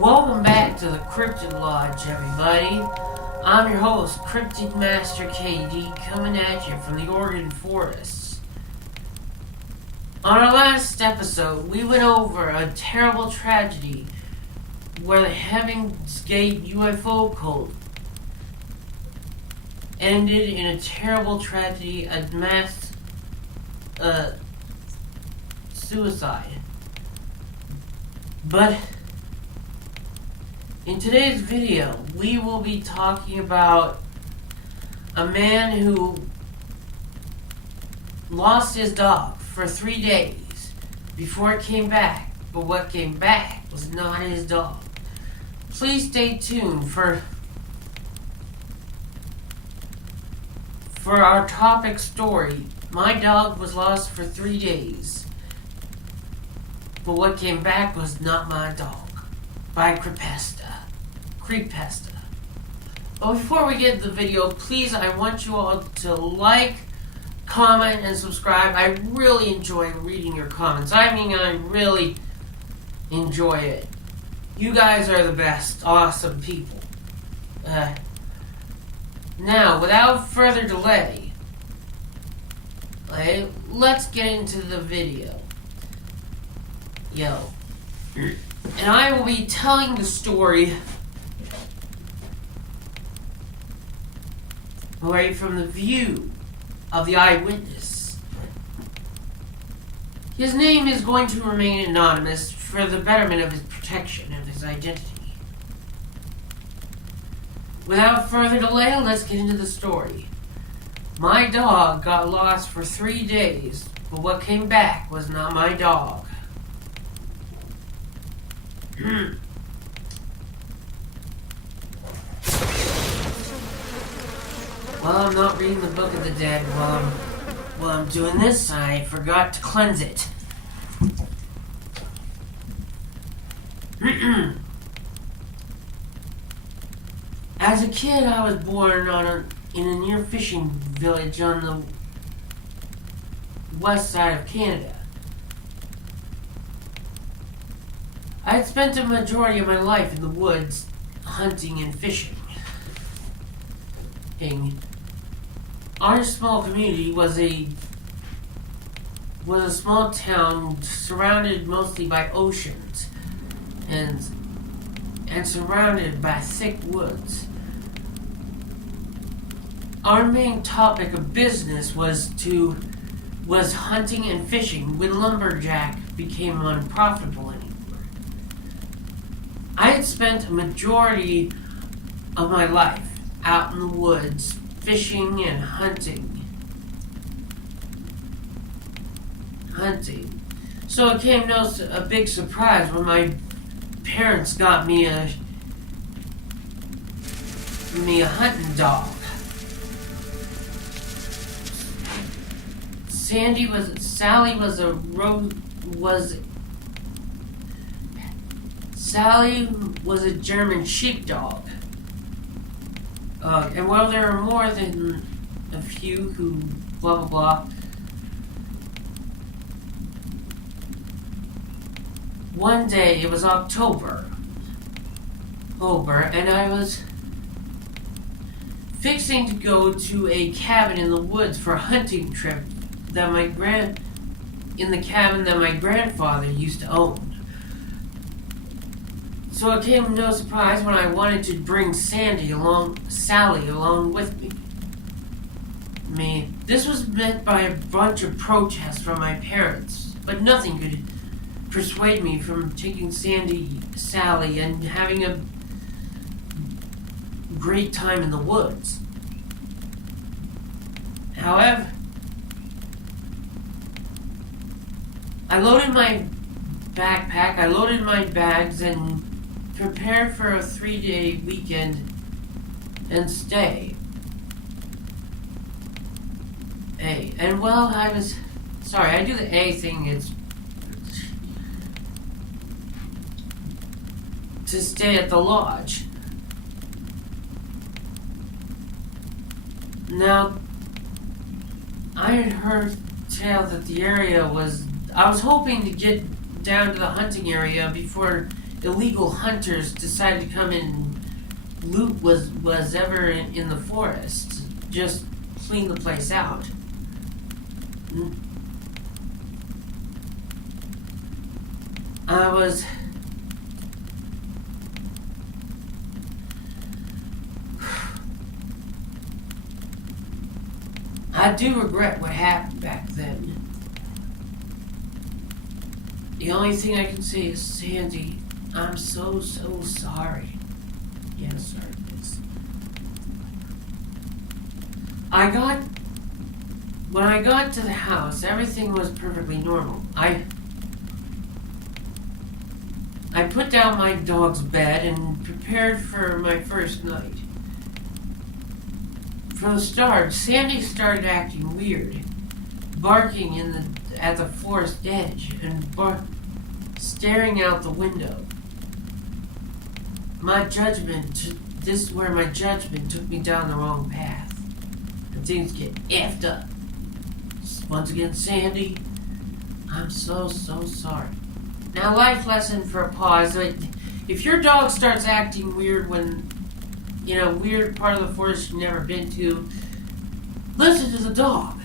Welcome back to the Cryptid Lodge, everybody. I'm your host, Cryptid Master KD, coming at you from the Oregon forests. On our last episode, we went over a terrible tragedy where the Heaven's Gate UFO cult ended in a terrible tragedy, a mass suicide. But in today's video, we will be talking about a man who lost his dog for 3 days before it came back, but what came back was not his dog. Please stay tuned for our topic story. My dog was lost for 3 days, but what came back was not my dog, by Creepesta. But before we get to the video, please, I want you all to like, comment, and subscribe. I really enjoy reading your comments. I really enjoy it. You guys are the best, awesome people. Now, without further delay, let's get into the video. And I will be telling the story right from the view of the eyewitness. His name is going to remain anonymous for the betterment of his protection of his identity. Without further delay, let's get into the story. My dog got lost for 3 days, but what came back was not my dog. While I'm not reading the Book of the Dead, while I'm doing this, I forgot to cleanse it. As a kid, I was born in a near fishing village on the west side of Canada. I had spent a majority of my life in the woods, hunting and fishing. Our small community was a small town surrounded mostly by oceans and surrounded by thick woods. Our main topic of business was hunting and fishing when lumberjack became unprofitable anymore. I had spent a majority of my life out in the woods, fishing and hunting. So it came a big surprise when my parents got me a hunting dog. Sally was a German sheepdog. And while there are more than a few who blah blah blah, one day, it was October, and I was fixing to go to a cabin in the woods for a hunting trip in the cabin that my grandfather used to own. So it came no surprise when I wanted to bring Sally along with me. This was met by a bunch of protests from my parents, but nothing could persuade me from taking Sally, and having a great time in the woods. However, I loaded my backpack, I loaded my bags, and prepared for a 3-day weekend and stay. And while I was... Sorry, I do the A thing, it's to stay at the lodge. Now, I had heard tell that the area was... I was hoping to get down to the hunting area before illegal hunters decided to come in and loot was ever in the forest. Just clean the place out. I do regret what happened back then. The only thing I can say is, Sandy, I'm so sorry. Yeah, sorry, please. When I got to the house, everything was perfectly normal. I put down my dog's bed and prepared for my first night. From the start, Sandy started acting weird, barking at the forest edge and staring out the window. This is where my judgment took me down the wrong path, and things get effed up. Once again, Sandy, I'm so sorry. Now, life lesson for a pause. If your dog starts acting weird when, weird part of the forest you've never been to, listen to the dog.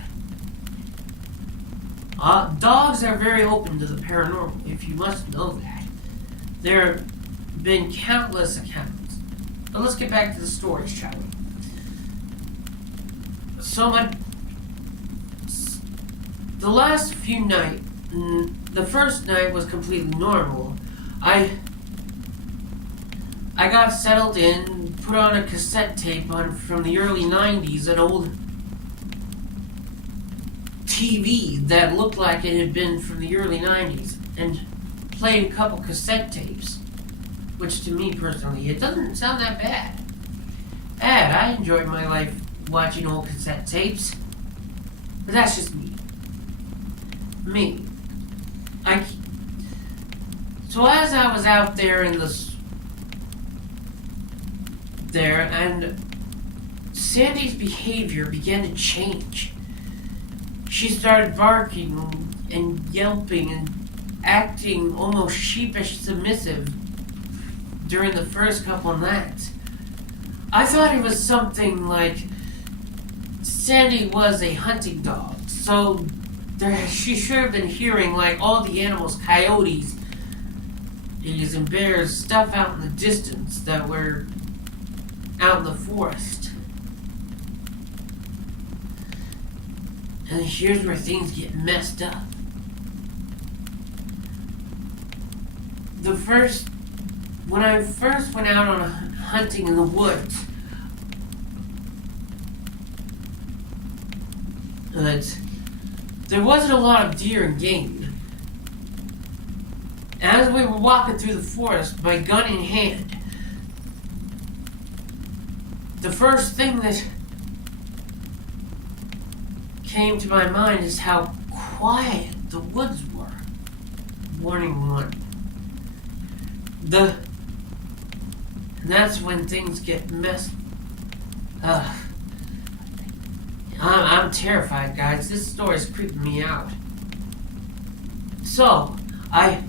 Dogs are very open to the paranormal, if you must know that. There have been countless accounts. But let's get back to the story, shall we? The last few nights, the first night was completely normal. I got settled in, put on a cassette tape from the early 90s, an old TV that looked like it had been from the early 90s, and played a couple cassette tapes, which to me personally, it doesn't sound that bad. I enjoyed my life watching old cassette tapes, but that's just me. So as I was out there and Sandy's behavior began to change. She started barking and yelping and acting almost sheepish submissive during the first couple of nights. I thought it was something like Sandy was a hunting dog, so she should have been hearing like all the animals, coyotes, and bears, stuff out in the distance that were out in the forest. And here's where things get messed up. When I first went out on hunting in the woods, there wasn't a lot of deer and game. As we were walking through the forest, my gun in hand, the first thing that came to my mind is how quiet the woods were. Warning one. And that's when things get messed up. I'm terrified, guys. This story's creeping me out. So, I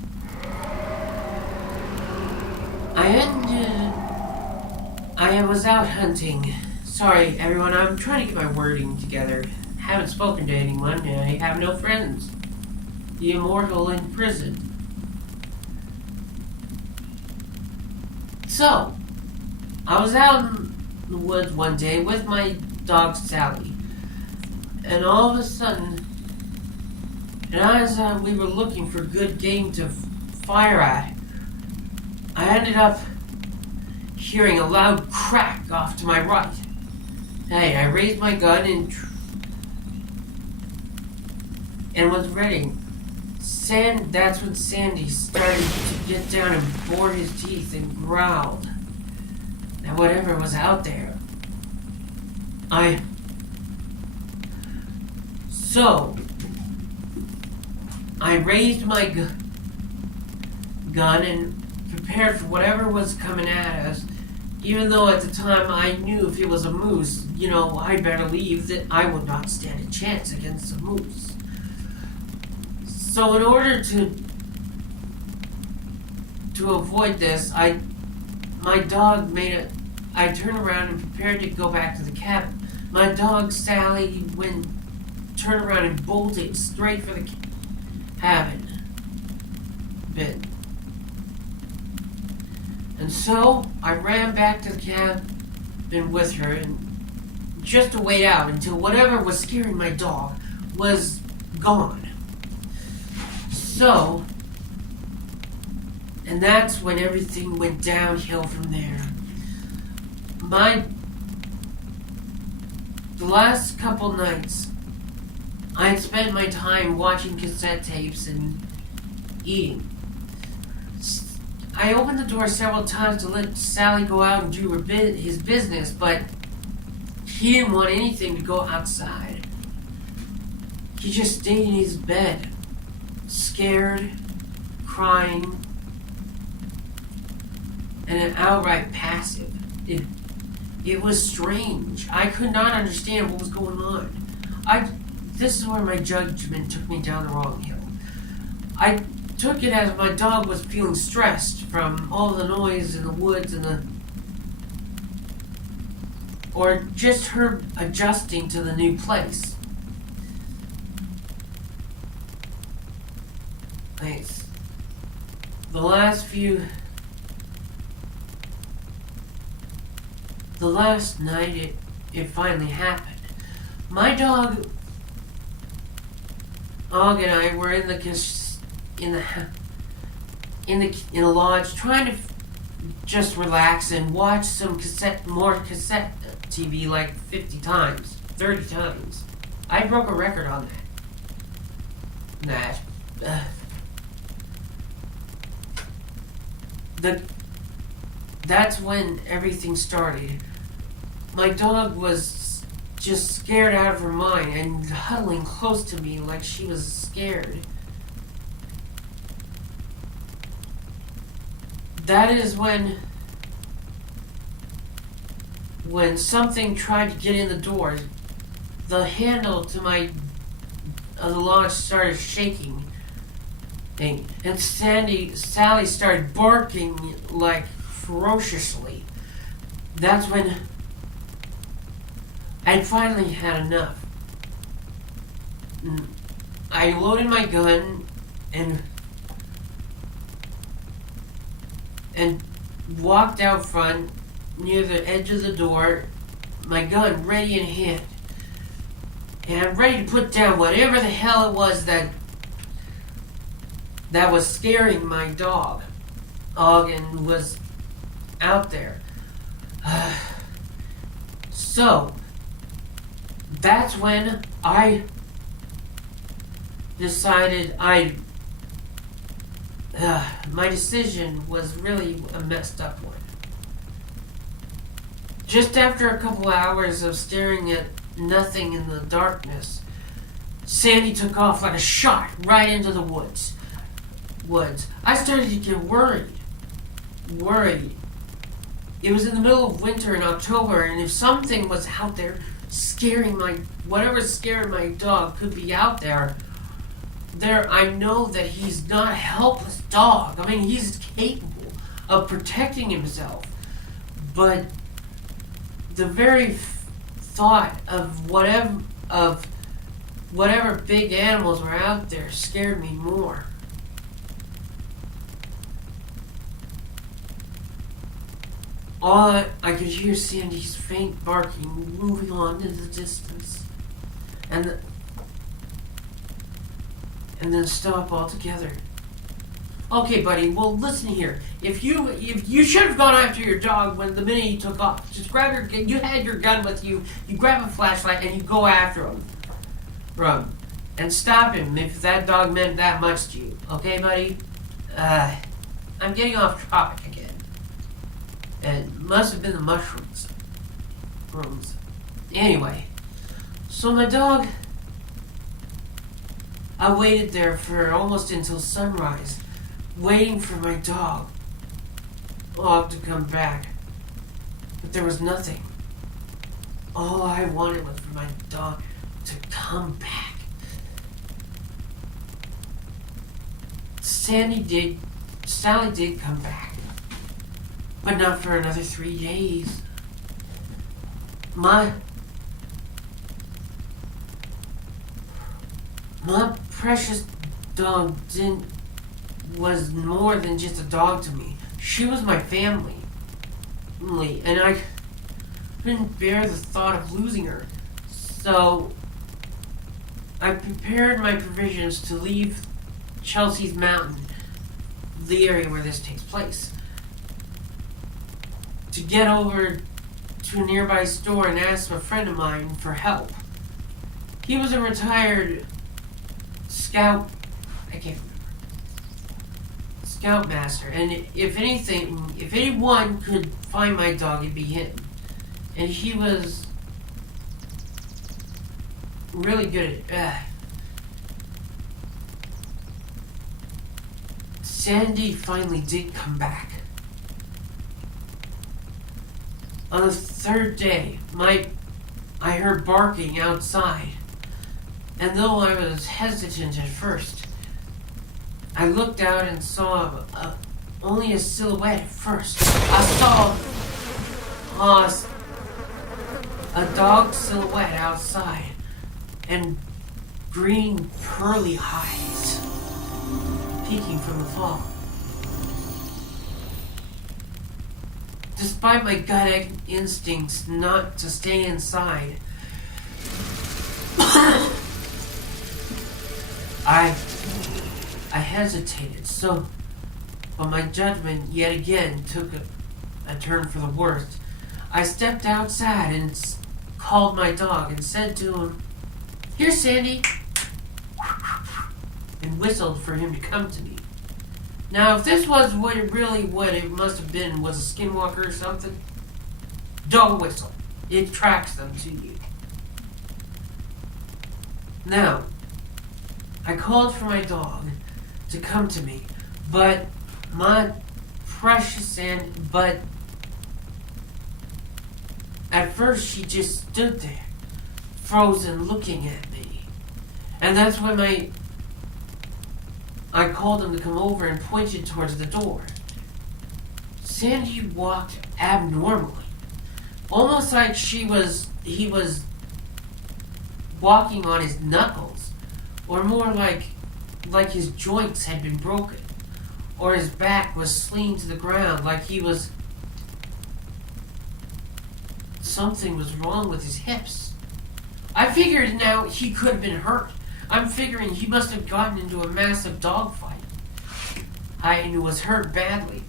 was out hunting. Sorry, everyone, I'm trying to get my wording together. Haven't spoken to anyone, and I have no friends. The immortal in prison. So, I was out in the woods one day with my dog Sally. And all of a sudden, as we were looking for good game to fire at, I ended up hearing a loud crack off to my right. I raised my gun and was ready. That's when Sandy started to get down and bore his teeth and growled at whatever was out there. I raised my gun and prepared for whatever was coming at us, even though at the time I knew if it was a moose, I'd better believe that I would not stand a chance against a moose. So in order to to avoid this, my dog I turned around and prepared to go back to the cabin. My dog Sally turned around and bolted straight for the cabin. And so I ran back to the cabin with her, and just to wait out until whatever was scaring my dog was gone. So, and that's when everything went downhill from there. The last couple nights, I had spent my time watching cassette tapes and eating. I opened the door several times to let Sally go out and do his business, but he didn't want anything to go outside. He just stayed in his bed, scared, crying, and outright passive. It was strange. I could not understand what was going on. This is where my judgment took me down the wrong hill. I took it as my dog was feeling stressed from all the noise in the woods or just her adjusting to the new place. Nice. The last night it finally happened. My dog and I were in the lodge trying to just relax and watch some cassette TV like 50 times, 30 times. I broke a record on that. That's when everything started. My dog was just scared out of her mind and huddling close to me like she was scared. That is when something tried to get in the door. The handle to the lodge started shaking, and Sally started barking like ferociously. That's when I finally had enough. I loaded my gun and walked out front near the edge of the door, my gun ready in hand. And I'm ready to put down whatever the hell it was that was scaring my dog. And was out there. So, that's when I decided my decision was really a messed up one. Just after a couple hours of staring at nothing in the darkness, Sandy took off like a shot right into the woods. I started to get worried. It was in the middle of winter in October, and if something was out there whatever's scaring my dog could be out there, I know that he's not a helpless dog. I mean, he's capable of protecting himself. But the very thought of whatever big animals were out there scared me more. I could hear Sandy's faint barking moving on into the distance, and then stop altogether. Okay, buddy. Well, listen here. If you should have gone after your dog when the minute he took off. Just grab you had your gun with you. You grab a flashlight and you go after him, and stop him if that dog meant that much to you. Okay, buddy. I'm getting off topic again. And must have been the mushrooms. Anyway, so my dog, I waited there for almost until sunrise, waiting for my dog to come back. But there was nothing. All I wanted was for my dog to come back. Sandy Sally did come back, but not for another 3 days. My precious dog was more than just a dog to me. She was my family. And I couldn't bear the thought of losing her. So I prepared my provisions to leave Chelsea's Mountain, the area where this takes place, to get over to a nearby store and ask a friend of mine for help. He was a retired scout, scoutmaster, and if anyone could find my dog, it'd be him. And he was really good at Sandy finally did come back. On the third day, I heard barking outside, and though I was hesitant at first, I looked out and saw only a silhouette at first. I saw a dog silhouette outside and green pearly eyes peeking from the fall. Despite my gut instincts not to stay inside, I hesitated, but my judgment yet again took a turn for the worst. I stepped outside and called my dog and said to him, "Here, Sandy," and whistled for him to come to me. Now, if this was what it must have been was a skinwalker or something, don't whistle. It tracks them to you. Now, I called for my dog to come to me, but my precious Sandy, but at first she just stood there, frozen, looking at me. And that's when I called him to come over and pointed towards the door. Sandy walked abnormally, almost like he was walking on his knuckles, or more like his joints had been broken, or his back was sling to the ground, like something was wrong with his hips. I figured now he could have been hurt. I'm figuring he must have gotten into a massive dogfight. And was hurt badly.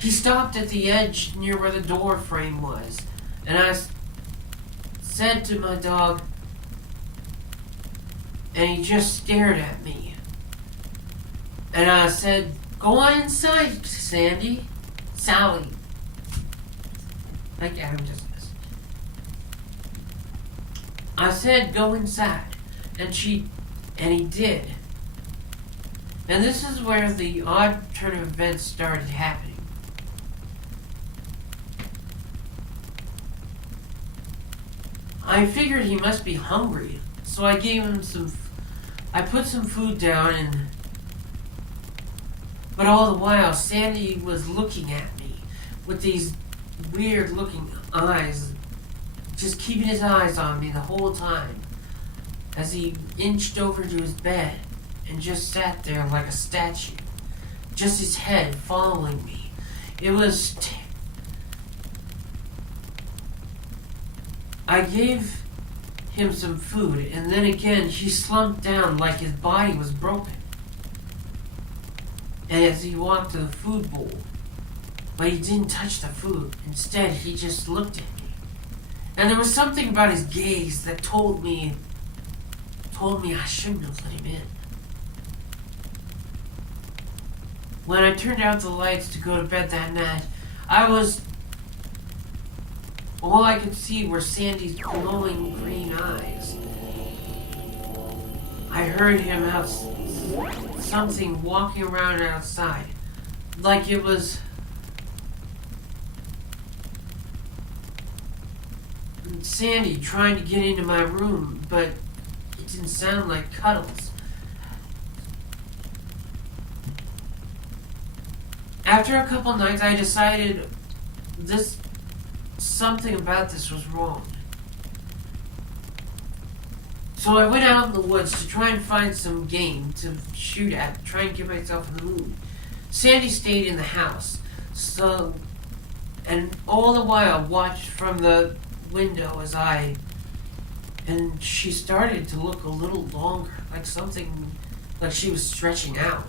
He stopped at the edge near where the door frame was, and I said to my dog, and he just stared at me. And I said, "Go on inside, Sandy." Sally. Like Adam just says. I said, "Go inside." And he did. And this is where the odd turn of events started happening. I figured he must be hungry, so I gave him I put some food down, but all the while Sandy was looking at me with these weird looking eyes, just keeping his eyes on me the whole time, as he inched over to his bed and just sat there like a statue, just his head following me. It was I gave him some food, and then again he slumped down like his body was broken. And as he walked to the food bowl, but he didn't touch the food. Instead, he just looked at me. And there was something about his gaze that told me I shouldn't have let him in. When I turned out the lights to go to bed that night, all I could see were Sandy's glowing green eyes. I heard him have something walking around outside, like it was Sandy trying to get into my room, but it didn't sound like Cuddles. After a couple nights, I decided something about this was wrong. So I went out in the woods to try and find some game to shoot at, try and get myself in the mood. Sandy stayed in the house, and all the while watched from the window and she started to look a little longer, like she was stretching out.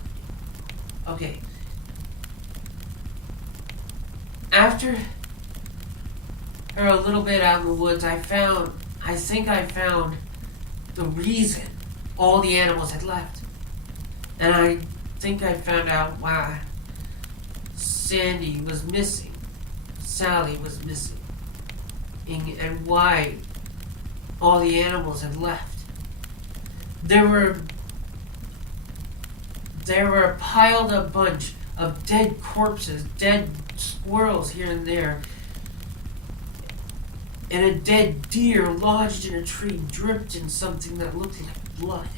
Okay. After her a little bit out in the woods, I think I found the reason all the animals had left. And I think I found out why Sandy was missing, Sally was missing, and why all the animals had left. There were a piled up bunch of dead corpses, dead squirrels here and there, and a dead deer lodged in a tree dripped in something that looked like blood.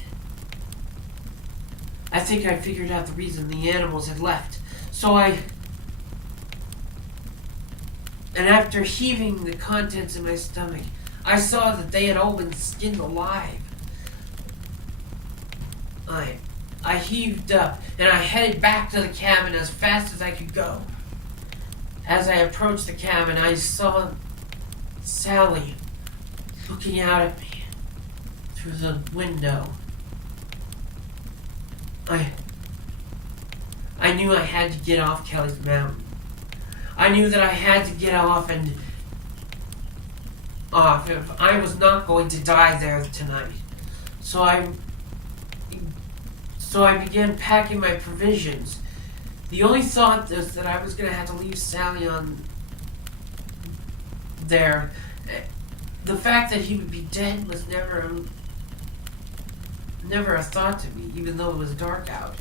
I think I figured out the reason the animals had left. And after heaving the contents in my stomach, I saw that they had all been skinned alive. I heaved up and I headed back to the cabin as fast as I could go. As I approached the cabin, I saw Sally looking out at me through the window. I knew I had to get off Kelly's Mountain. I knew that I had to get off if I was not going to die there tonight. So I began packing my provisions. The only thought is that I was going to have to leave Sally on there. The fact that he would be dead was never a thought to me, even though it was dark out.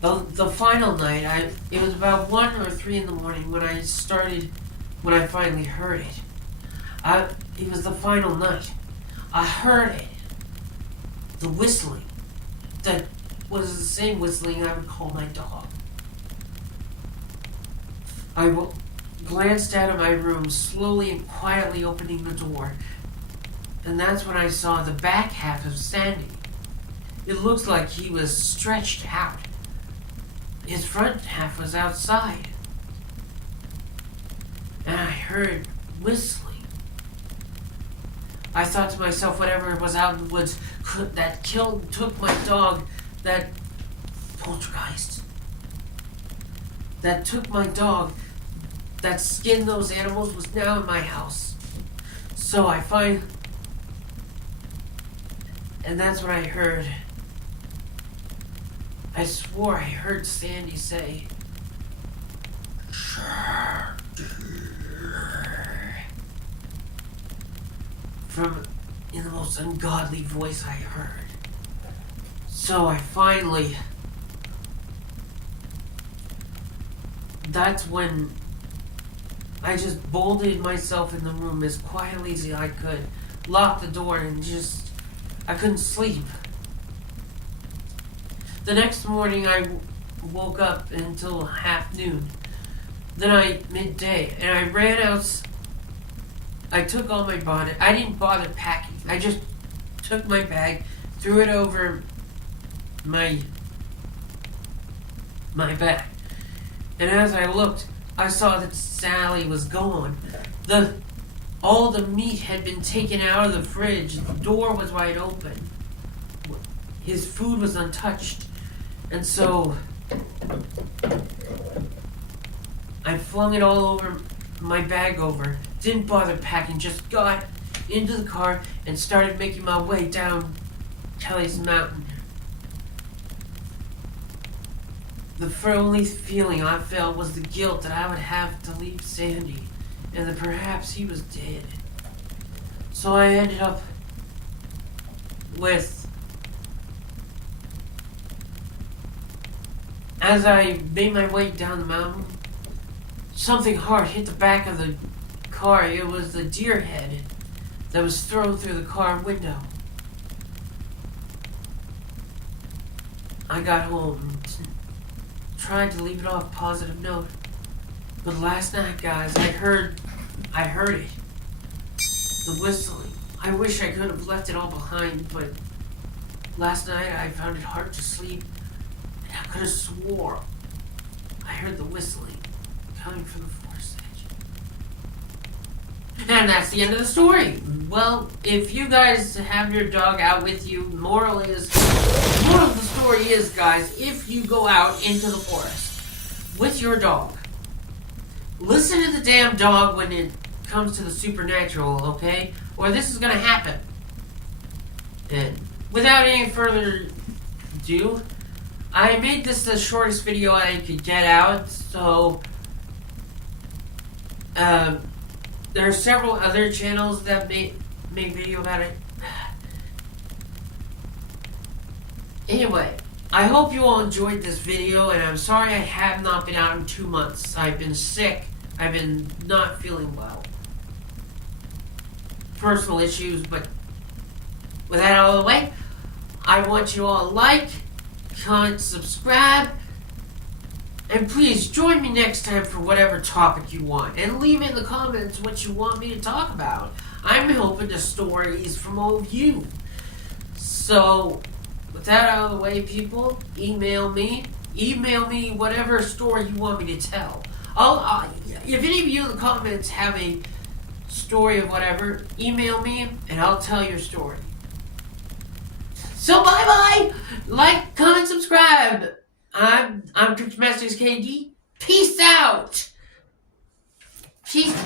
The final night, it was about 1 or 3 in the morning when I finally heard it. It was the final night. I heard it. The whistling. That was the same whistling I would call my dog. I glanced out of my room, slowly and quietly opening the door. And that's when I saw the back half of Sandy. It looked like he was stretched out. His front half was outside. And I heard whistling. I thought to myself, whatever was out in the woods took my dog, that poltergeist, that took my dog, that skinned those animals, was now in my house. So and that's what I heard. I swore I heard Sandy say, in the most ungodly voice I heard. So that's when I just bolted myself in the room as quietly as I could, locked the door, and I couldn't sleep. The next morning I woke up until half noon, then midday, and I ran out. I took all my bonnet. I didn't bother packing. I just took my bag, threw it over my back. And as I looked, I saw that Sally was gone. All the meat had been taken out of the fridge. The door was wide open. His food was untouched. And so I flung it all over, my bag over. Didn't bother packing, just got into the car and started making my way down Kelly's Mountain. The only feeling I felt was the guilt that I would have to leave Sandy, and that perhaps he was dead. So I ended up as I made my way down the mountain, something hard hit the back of the car. It was the deer head that was thrown through the car window. I got home, tried to leave it off a positive note. But last night, guys, I heard it. The whistling. I wish I could have left it all behind, but last night I found it hard to sleep, and I could have swore I heard the whistling coming from the forest edge. And that's the end of the story. Well, if you guys have your dog out with you, moral of the story is, guys, if you go out into the forest with your dog, listen to the damn dog when it comes to the supernatural, okay? Or this is gonna happen. And without any further ado, I made this the shortest video I could get out, so there are several other channels that make video about it. Anyway, I hope you all enjoyed this video, and I'm sorry I have not been out in 2 months. I've been sick. I've been not feeling well. Personal issues, but with that out of the way, I want you all to like, comment, subscribe, and please join me next time for whatever topic you want, and leave in the comments what you want me to talk about. I'm open to stories from all of you. So, with that out of the way, people, email me whatever story you want me to tell. If any of you in the comments have a story of whatever, email me and I'll tell your story. So bye-bye! Like, comment, subscribe. I'm Cryptid Masters KD. Peace out! Peace.